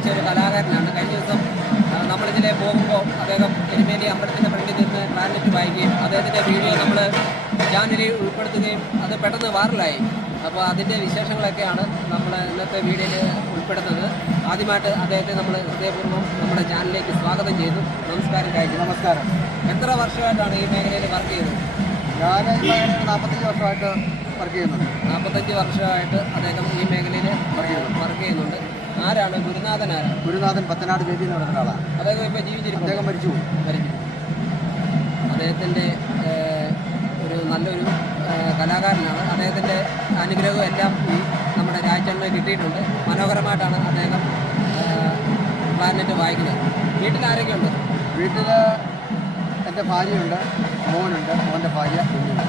മികച്ച ഒരു കലാകാരനാണ്. കഴിഞ്ഞ ദിവസം നമ്മളിതിലെ പോകുമ്പോൾ അദ്ദേഹം എരുമേലി അമ്പലത്തിൻ്റെ ഫ്രണ്ടിൽ നിന്ന് ക്ലാരിനെറ്റ് വായിക്കുകയും അദ്ദേഹത്തിൻ്റെ വീഡിയോ നമ്മൾ ചാനലിൽ ഉൾപ്പെടുത്തുകയും അത് പെട്ടെന്ന് വൈറലായി. അപ്പോൾ അതിൻ്റെ വിശേഷങ്ങളൊക്കെയാണ് നമ്മൾ ഇന്നത്തെ വീഡിയോയിൽ ഉൾപ്പെടുത്തുന്നത്. ആദ്യമായിട്ട് അദ്ദേഹത്തെ നമ്മൾ ഹൃദയപൂർവ്വം നമ്മുടെ ചാനലിലേക്ക് സ്വാഗതം ചെയ്തു. നമസ്കാരം കാര്യം. നമസ്കാരം. എത്ര വർഷമായിട്ടാണ് ഈ മേഖലയിൽ വർക്ക് ചെയ്തത്? ഞാൻ ഈ മേഖലയിൽ 45 വർഷമായിട്ട് വർക്ക് ചെയ്യുന്നുണ്ട്. 45 വർഷമായിട്ട് അദ്ദേഹം ഈ മേഖലയിൽ വർക്ക് ചെയ്യുന്നുണ്ട്. ആരാണ് ഗുരുനാഥൻ? ഗുരുനാഥൻ പത്തനാട് വേദി എന്ന് പറയുന്ന ഒരാളാണ്. അദ്ദേഹം ഇപ്പോൾ ജീവിച്ചിരിക്കും. അദ്ദേഹം മരിച്ചു. അദ്ദേഹത്തിൻ്റെ ഒരു നല്ലൊരു കലാകാരനാണ്. അദ്ദേഹത്തിൻ്റെ അനുഗ്രഹവും എല്ലാം ഈ നമ്മുടെ രാജ്യത്തിന് കിട്ടിയിട്ടുണ്ട്. മനോഹരമായിട്ടാണ് അദ്ദേഹം ക്ലാരിനെറ്റ് വായിക്കുന്നത്. വീട്ടിൽ ആരൊക്കെയുണ്ട്? വീട്ടിൽ എൻ്റെ ഭാര്യയുണ്ട്, മോനുണ്ട്, മോൻ്റെ ഭാര്യ, കുഞ്ഞുണ്ട്.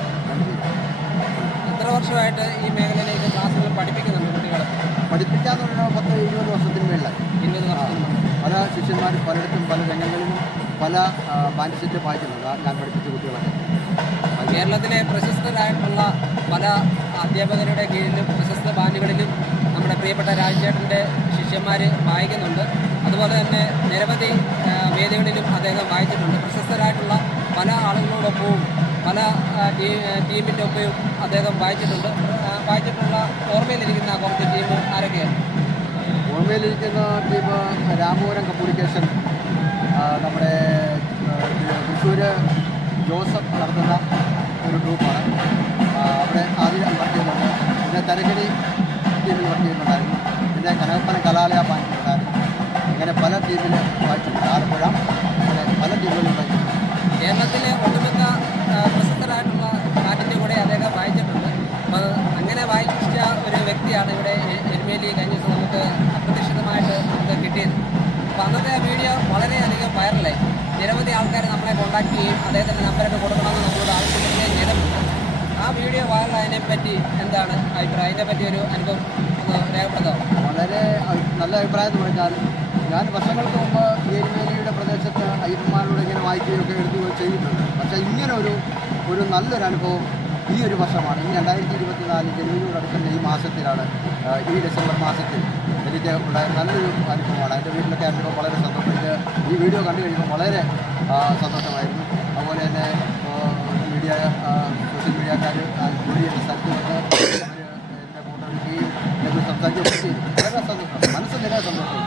എത്ര വർഷമായിട്ട് ഈ മേഖലയിലേക്ക് ക്ലാസ്സുകൾ പഠിപ്പിക്കുന്നുണ്ട് കുട്ടികളെ? പഠിപ്പിക്കാന്ന് പറഞ്ഞാൽ 10-20 വർഷത്തിന് മേളിലായി. 20 വർഷത്തിന് പല ശിഷ്യന്മാർ പലയിടത്തും പല രംഗങ്ങളിലും പല ബാൻഡ് സെറ്റ് വായിക്കുന്നുണ്ട് ഞാൻ പഠിപ്പിച്ച കുട്ടികളൊക്കെ. കേരളത്തിലെ പ്രശസ്തരായിട്ടുള്ള പല അധ്യാപകരുടെ കീഴിലും പ്രശസ്ത ബാൻഡുകളിലും നമ്മുടെ പ്രിയപ്പെട്ട രാജേട്ടൻ്റെ ശിഷ്യന്മാർ വായിക്കുന്നുണ്ട്. അതുപോലെ തന്നെ നിരവധി വേദികളിലും അദ്ദേഹം വായിച്ചിട്ടുണ്ട്. പ്രശസ്തരായിട്ടുള്ള പല ആളുകളോടൊപ്പവും പല ടീമിൻ്റെ ഒപ്പവും അദ്ദേഹം വായിച്ചിട്ടുള്ള ഓർമ്മയിലിരിക്കുന്ന കുറച്ച് ടീം ആരൊക്കെയാണ്? ഓർമ്മയിലിരിക്കുന്ന ടീം രാമപുരം കമ്മ്യൂണിക്കേഷൻ, നമ്മുടെ തൃശ്ശൂർ ജോസഫ് നടത്തുന്ന ഒരു ഗ്രൂപ്പാണ്. അവിടെ ആദ്യം വർക്ക് ചെയ്യുന്നുണ്ട്. പിന്നെ തരക്കടി ടീമിൽ വർക്ക് ചെയ്യുന്നുണ്ടായിരുന്നു. പിന്നെ കനകപ്പന കലാലയ ബാൻഡിലുണ്ടായിരുന്നു. അങ്ങനെ പല ടീമിൽ വായിച്ചിട്ടുണ്ട്. ആലപ്പുഴ അങ്ങനെ പല ടീമുകളിൽ വായിച്ചിട്ടുണ്ട്. കേരളത്തിലെ ഒട്ടുമിക്ക പ്രശസ്തരായിട്ടുള്ള ബാൻഡിൻ്റെ കൂടെ അദ്ദേഹം വായിച്ചിട്ടുണ്ട്. അപ്പോൾ അങ്ങനെ വായിച്ച ഒരു വ്യക്തിയാണ് ഇവിടെ എരുമേലി കഴിഞ്ഞ ദിവസം നമുക്ക് അപ്രതീക്ഷിതമായിട്ട് നമുക്ക് കിട്ടിയത്. അപ്പോൾ അന്നത്തെ വീഡിയോ വളരെയധികം വൈറലായി. നിരവധി ആൾക്കാർ നമ്മളെ കോൺടാക്ട് ചെയ്യും, അദ്ദേഹത്തിൻ്റെ നമ്പരൊക്കെ കൊടുക്കണമെന്ന് നമ്മളോട് ആവശ്യപ്പെടുകയും ചെയ്തിട്ടുണ്ട്. ആ വീഡിയോ വൈറലായതിനെപ്പറ്റി എന്താണ് അഭിപ്രായം? അതിനെപ്പറ്റി ഒരു അനുഭവം ഒന്ന് രേഖപ്പെടുത്താമോ? വളരെ നല്ല അഭിപ്രായം എന്ന് പറഞ്ഞാൽ, ഞാൻ വർഷങ്ങൾക്ക് മുമ്പ് എരുമേലിയുടെ പ്രദേശത്ത് അയ്യപ്പന്മാരോട് ഇങ്ങനെ വായിക്കുകയൊക്കെ എടുത്തു ചെയ്തിട്ടുണ്ട്. പക്ഷേ ഇങ്ങനെ ഒരു നല്ലൊരു അനുഭവം ഈ ഒരു വർഷമാണ്. ഈ 2024 ജനുവരിയോട് അടുക്കുന്ന ഈ മാസത്തിലാണ്, ഈ ഡിസംബർ മാസത്തിൽ എനിക്ക് ഉണ്ടായ നല്ലൊരു അനുഭവമാണ്. എൻ്റെ വീട്ടിലൊക്കെ അനുഭവം വളരെ സന്തോഷം. ഈ വീഡിയോ കണ്ടു കഴിയുമ്പോൾ വളരെ സന്തോഷമായിരുന്നു. അതുപോലെ തന്നെ മീഡിയ സോഷ്യൽ മീഡിയക്കാർ കൂടി എൻ്റെ സ്ഥലത്ത് വന്ന് എൻ്റെ ഫോട്ടോ എടുക്കുകയും എന്നെ സംസാരിക്കുകയും വളരെ സന്തോഷം, മനസ്സ് നിറയെ സന്തോഷം.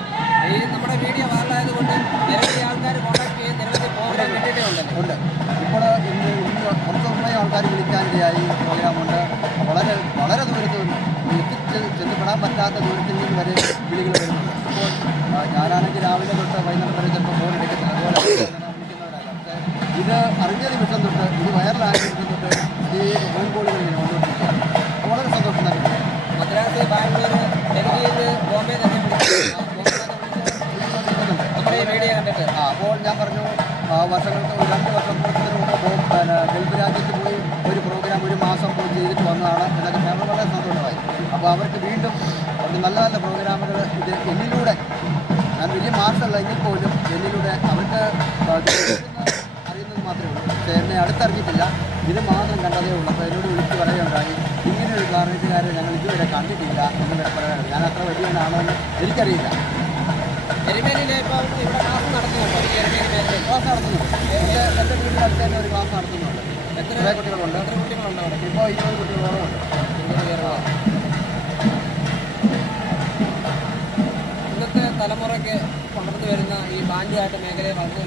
ഈ നമ്മുടെ വീഡിയോ വൈറലായതുകൊണ്ട് നിരവധി ആൾക്കാർ കോൺടാക്ട് ചെയ്യും, നിരവധി പ്രോഗ്രാം കിട്ടിയിട്ടേ ഉണ്ട്. ഇപ്പോൾ ഇന്ന് കുറച്ച് മുമ്പേ ആൾക്കാർ വിളിക്കാനിടയായി. പ്രോഗ്രാമുണ്ട്. വളരെ ദൂരത്ത് ചെന്നപ്പെടാൻ പറ്റാത്ത ദൂരത്തിൽ നിന്ന് വരെ വിളികൾ വരുന്നുണ്ട്. ഇപ്പോൾ ഞാനാണെങ്കിൽ രാവിലെ തൊട്ട് വൈകുന്നേരം വരെ ചിലപ്പോൾ ഫോൺ എടുക്കത്തില്ല. അതുപോലെ വിളിക്കുന്നവരല്ല. പക്ഷേ ഇത് അറിഞ്ഞ നിമിഷം തൊട്ട്, ഇത് വൈറലായ നിമിഷം തൊട്ട് ഈ ഫോൺ കോളുകൾ ഇങ്ങനെ വന്നുകൊണ്ടിരിക്കുകയാണ്. വളരെ സന്തോഷം നൽകുന്നു. മദ്രാസ്, ബാംഗ്ലൂർ, ഡൽഹിയിൽ, ബോംബെ തന്നെ നമ്മുടെ ഈ വീഡിയോ കണ്ടിട്ട്. അപ്പോൾ ഞാൻ പറഞ്ഞു, വർഷങ്ങൾക്ക് 2 വർഷത്തിന് മുമ്പ് ഗൾഫ് രാജ്യത്ത് പോയി ഒരു പ്രോഗ്രാം ഒരു മാസം പോയി ചെയ്തിട്ട് വന്നതാണ് എന്നൊക്കെ ഞങ്ങൾ വളരെ സന്തോഷമായി. അപ്പോൾ അവർക്ക് വീണ്ടും അവർക്ക് നല്ല നല്ല പ്രോഗ്രാമുകൾ ഇത് എന്നിലൂടെ, ഞാൻ വലിയ മാർഷല്ല എങ്കിൽ പോലും എന്നിലൂടെ അവർക്ക് അറിയുന്നത് മാത്രമേ ഉള്ളൂ. പക്ഷേ എന്നെ അടുത്തറിഞ്ഞിട്ടില്ല, ഇത് മാത്രം കണ്ടതേ ഉള്ളൂ. അപ്പോൾ എന്നോട് വിളിച്ച് പറയുകയുണ്ടായി, ഇങ്ങനെയൊരു ക്ലാരിനെറ്റുകാരെ ഞങ്ങൾ ഇതുവരെ കണ്ടിട്ടില്ല എന്ന് പറയാനുണ്ട്. ഞാൻ അത്ര വലിയവനാണോ എന്ന് എനിക്കറിയില്ല. എരുമേലിയിൽ ഇപ്പോൾ ഇവിടെ ക്ലാസ് നടത്തുന്നുണ്ടോ? ഈ എരുമേലി മേഖലയിൽ ക്ലാസ് നടത്തുന്നുണ്ട്. എൻ്റെ വീടിൻ്റെ അടുത്ത് തന്നെ ഒരു ക്ലാസ് നടത്തുന്നുണ്ട്. എത്ര കുട്ടികളുണ്ട്? എത്ര കുട്ടികളുണ്ട് അവിടെ? ഇപ്പോൾ 20 കുട്ടികളോളം ഉണ്ട്. 20 പേരോളം. ഇന്നത്തെ തലമുറയ്ക്ക് വളർന്നു വരുന്ന ഈ ബാൻഡുമായിട്ട് മേഖലയെ വളർന്നു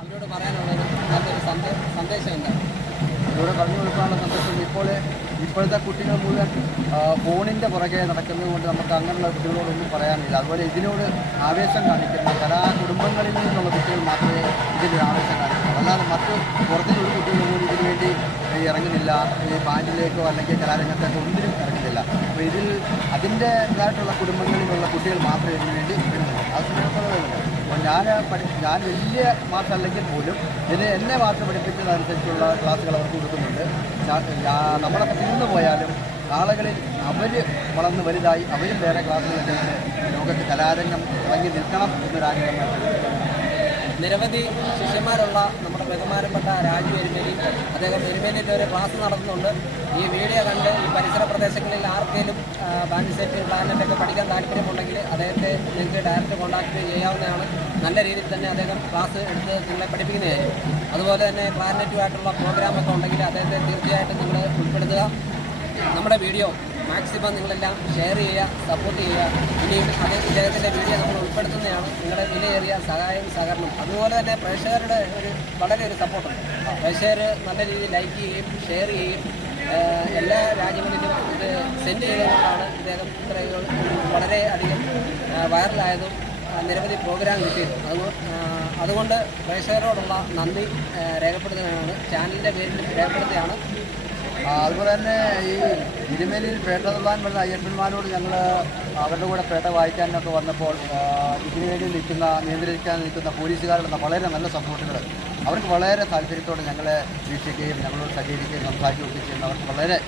അവരോട് പറയാനുള്ളൊരു നല്ലൊരു സന്ദേശം എന്താണ്? ഇവിടെ പറഞ്ഞു കൊടുക്കാനുള്ള സന്ദേശം, ഇപ്പോഴത്തെ കുട്ടികൾ മുഴുവൻ ഫോണിൻ്റെ പുറകെ നടക്കുന്നത് കൊണ്ട് നമുക്ക് അങ്ങനെയുള്ള കുട്ടികളോടൊന്നും പറയാനില്ല. അതുപോലെ ഇതിനോട് ആവേശം കാണിക്കുന്ന കലാകുടുംബങ്ങളിൽ നിന്നുള്ള കുട്ടികൾ മാത്രമേ ഇതിൻ്റെ ആവേശം കാണിക്കുള്ളൂ. അല്ലാതെ മറ്റ് പുറത്തുനിന്നൊരു കുട്ടികൾ പോലും ഇതിനു വേണ്ടി ഇറങ്ങുന്നില്ല. ഈ ബാൻഡിലേക്കോ അല്ലെങ്കിൽ കലാരംഗത്തേക്കോ ഒന്നിനും ഇറങ്ങുന്നില്ല. അപ്പോൾ ഇതിൽ അതിൻ്റേതായിട്ടുള്ള കുടുംബങ്ങളിലുള്ള കുട്ടികൾ മാത്രമേ ഇതിനു വേണ്ടി വരുന്നുള്ളൂ. അത് സ്നേഹത്തോടെയുള്ളൂ. അപ്പോൾ ഞാൻ വലിയ മാർച്ച് അല്ലെങ്കിൽ പോലും എന്നെ മാർച്ച് പഠിപ്പിച്ചതനുസരിച്ചുള്ള ക്ലാസ്സുകൾ അവർക്ക് കൊടുക്കുന്നുണ്ട്. നമ്മളൊക്കെ തീർന്നു പോയാലും നാളുകളിൽ അവർ വളർന്ന് വലുതായി അവരും വേറെ ക്ലാസ്സുകൾ ലോകത്ത് കലാരംഗം ഇറങ്ങി നിൽക്കണം എന്നൊരാഗ്രഹം. നിരവധി ശിഷ്യന്മാരുള്ള നമ്മുടെ ബഹുമാനപ്പെട്ട രാജു എരുമേലി, അദ്ദേഹം എരുമേലിയിൽ ഒരു ക്ലാസ് നടത്തുന്നുണ്ട്. ഈ വീഡിയോ കണ്ട് ഈ പരിസര പ്രദേശങ്ങളിൽ ആർക്കെങ്കിലും ബാൻഡ് സെറ്റ് ക്ലാരിനെറ്റൊക്കെ പഠിക്കാൻ താല്പര്യമുണ്ടെങ്കിൽ അദ്ദേഹത്തെ നിങ്ങൾക്ക് ഡയറക്റ്റ് കോൺടാക്ട് ചെയ്യാവുന്നതാണ്. നല്ല രീതിയിൽ തന്നെ അദ്ദേഹം ക്ലാസ് എടുത്ത് നിങ്ങളെ പഠിപ്പിക്കുന്നതായിരിക്കും. അതുപോലെ തന്നെ ക്ലാരിനെറ്റുമായിട്ടുള്ള പ്രോഗ്രാമൊക്കെ ഉണ്ടെങ്കിൽ അദ്ദേഹത്തെ തീർച്ചയായിട്ടും നിങ്ങൾ ഉൾപ്പെടുത്തുക. നമ്മുടെ വീഡിയോ മാക്സിമം നിങ്ങളെല്ലാം ഷെയർ ചെയ്യുക, സപ്പോർട്ട് ചെയ്യുക. ഇനിയും ഇദ്ദേഹത്തിൻ്റെ വീഡിയോ നമ്മൾ ഉൾപ്പെടുത്തുന്നതാണ്. നിങ്ങളുടെ വിലയേറിയ സഹായം സഹകരണം, അതുപോലെ തന്നെ പ്രേക്ഷകരുടെ വളരെ ഒരു സപ്പോർട്ടുണ്ട്. പ്രേക്ഷകർ നല്ല രീതിയിൽ ലൈക്ക് ചെയ്യുകയും ഷെയർ ചെയ്യുകയും എല്ലാ രാജ്യങ്ങളിലും ഇത് സെൻഡ് ചെയ്തുകൊണ്ടാണ് ഇദ്ദേഹം ഇത്രയും വളരെ അധികം വൈറലായതും നിരവധി പ്രോഗ്രാം കിട്ടിയത്. അതുകൊണ്ട് പ്രേക്ഷകരോടുള്ള നന്ദി രേഖപ്പെടുത്തുന്നതാണ്, ചാനലിൻ്റെ പേരിൽ രേഖപ്പെടുത്തുകയാണ്. അതുപോലെ തന്നെ ഈ എരുമേലിയിൽ പേട്ട തുള്ളാൻ വരുന്ന അയ്യപ്പന്മാരോട് ഞങ്ങൾ അവരുടെ കൂടെ പേട്ട വായിക്കാനൊക്കെ വന്നപ്പോൾ ഇതിനു വേണ്ടി നിയന്ത്രിക്കാൻ നിൽക്കുന്ന പോലീസുകാരുടെ വളരെ നല്ല സപ്പോർട്ടുകൾ, അവർക്ക് വളരെ താല്പര്യത്തോടെ ഞങ്ങളെ വീക്ഷിക്കുകയും ഞങ്ങളോട് സഹകരിക്കുകയും സംസാരിക്കുകയൊക്കെ ചെയ്യുന്ന അവർക്ക് വളരെ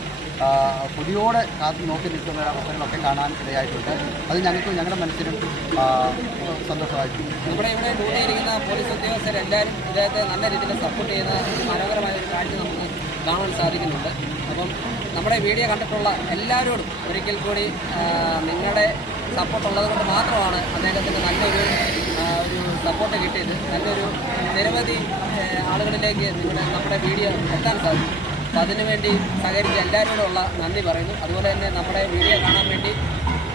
കൊതിയോടെ കാത്തു നോക്കി നിൽക്കുന്ന അവസരങ്ങളൊക്കെ കാണാൻ ഇടയായിട്ടുണ്ട്. അത് ഞങ്ങൾക്കും ഞങ്ങളുടെ മനസ്സിനും സന്തോഷമായിട്ടുണ്ട്. നമ്മുടെ ഇവിടെ ഡ്യൂട്ടിയിരിക്കുന്ന പോലീസ് ഉദ്യോഗസ്ഥരെല്ലാവരും ഇദ്ദേഹത്തെ നല്ല രീതിയിൽ സപ്പോർട്ട് ചെയ്യുന്ന മനോഹരമായ ഒരു കാഴ്ച നമുക്ക് കാണാൻ സാധിക്കുന്നുണ്ട്. അപ്പം നമ്മുടെ വീഡിയോ കണ്ടിട്ടുള്ള എല്ലാവരോടും ഒരിക്കൽ കൂടി നിങ്ങളുടെ സപ്പോർട്ട് ഉള്ളത് കൊണ്ട് മാത്രമാണ് അദ്ദേഹത്തിന് നല്ലൊരു സപ്പോർട്ട് കിട്ടിയത്. നല്ലൊരു നിരവധി ആളുകളിലേക്ക് നമ്മുടെ വീഡിയോ എത്താൻ സാധിക്കും. അപ്പോൾ അതിനുവേണ്ടി സഹകരിച്ച എല്ലാവരോടുമുള്ള നന്ദി പറയുന്നു. അതുപോലെ തന്നെ നമ്മുടെ വീഡിയോ കാണാൻ വേണ്ടി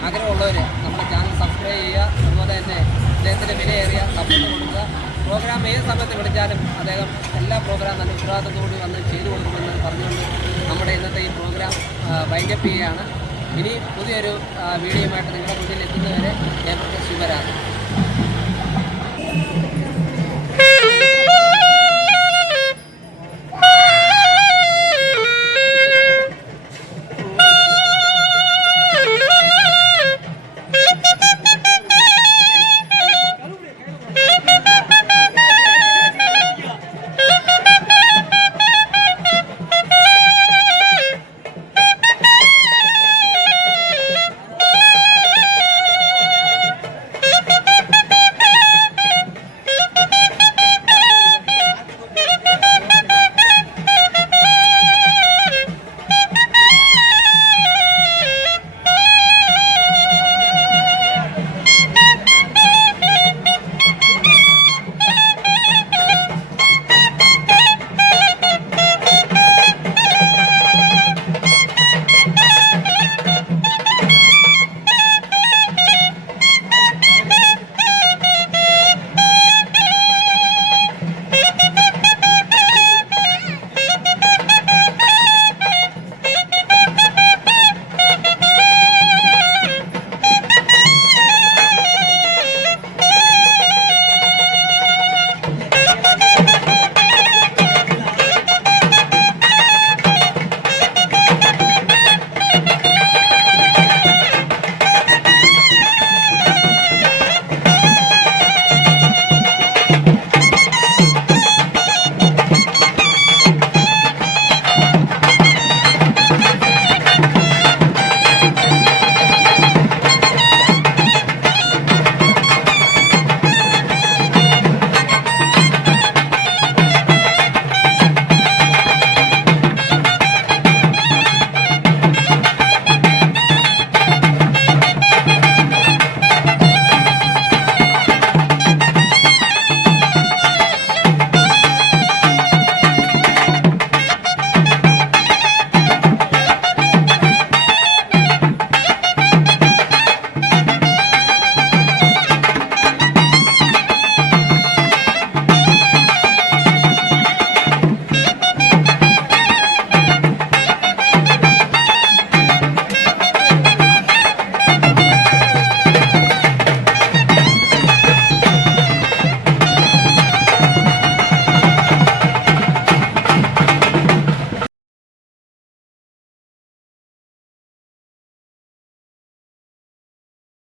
ആഗ്രഹമുള്ളവർ നമ്മുടെ ചാനൽ സബ്സ്ക്രൈബ് ചെയ്യുക. അതുപോലെ തന്നെ അദ്ദേഹത്തിൻ്റെ വിലയേറിയ സപ്പോർട്ട് കൊടുക്കുക. പ്രോഗ്രാം ഏത് സമയത്ത് വിളിച്ചാലും അദ്ദേഹം എല്ലാ പ്രോഗ്രാം നല്ല ഉത്തരവാദിത്തത്തോടുകൂടി വന്ന് ചെയ്തു കൊടുക്കുമെന്ന് പറഞ്ഞുകൊണ്ട് നമ്മുടെ ഇന്നത്തെ ഈ പ്രോഗ്രാം വൈൻഡപ്പ് ചെയ്യുകയാണ്. ഇനി പുതിയൊരു വീഡിയോയുമായിട്ട് നിങ്ങളുടെ മുന്നിൽ എത്തുന്നവരെ ഞാൻ ശുഭരാത്രി.